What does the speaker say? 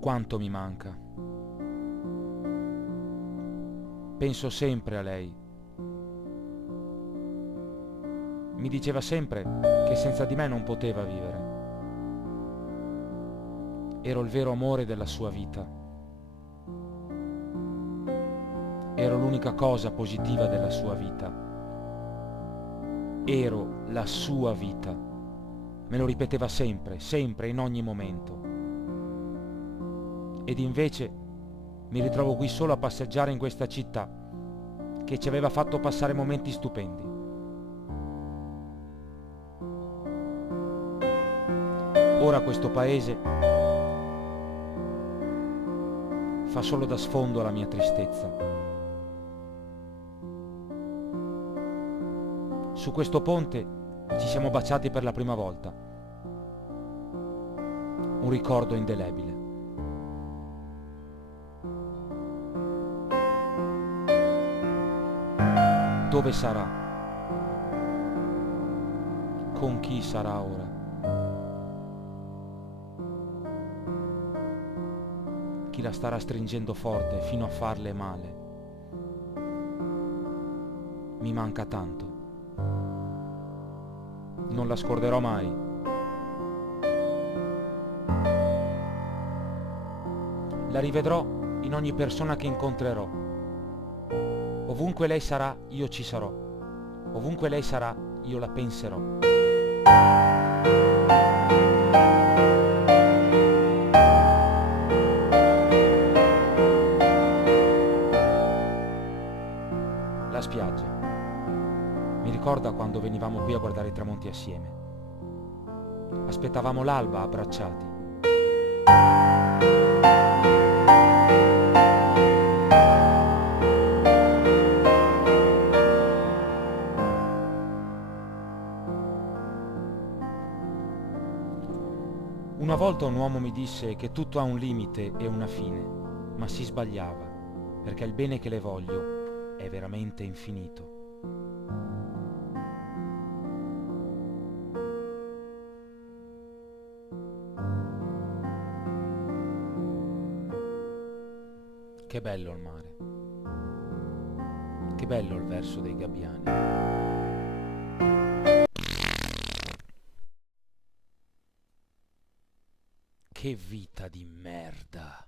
Quanto mi manca. Penso sempre a lei. Mi diceva sempre che senza di me non poteva vivere. Ero il vero amore della sua vita. Ero l'unica cosa positiva della sua vita. Ero la sua vita. Me lo ripeteva sempre, sempre, in ogni momento. Ed invece mi ritrovo qui solo a passeggiare in questa città che ci aveva fatto passare momenti stupendi. Ora questo paese fa solo da sfondo alla mia tristezza. Su questo ponte ci siamo baciati per la prima volta. Un ricordo indelebile. Dove sarà? Con chi sarà ora? Chi la starà stringendo forte fino a farle male? Mi manca tanto. Non la scorderò mai. La rivedrò in ogni persona che incontrerò. Ovunque lei sarà, io ci sarò. Ovunque lei sarà, io la penserò. La spiaggia. Mi ricorda quando venivamo qui a guardare i tramonti assieme. Aspettavamo l'alba abbracciati. Una volta un uomo mi disse che tutto ha un limite e una fine, ma si sbagliava, perché il bene che le voglio è veramente infinito. Che bello il mare, che bello il verso dei gabbiani. Che vita di merda!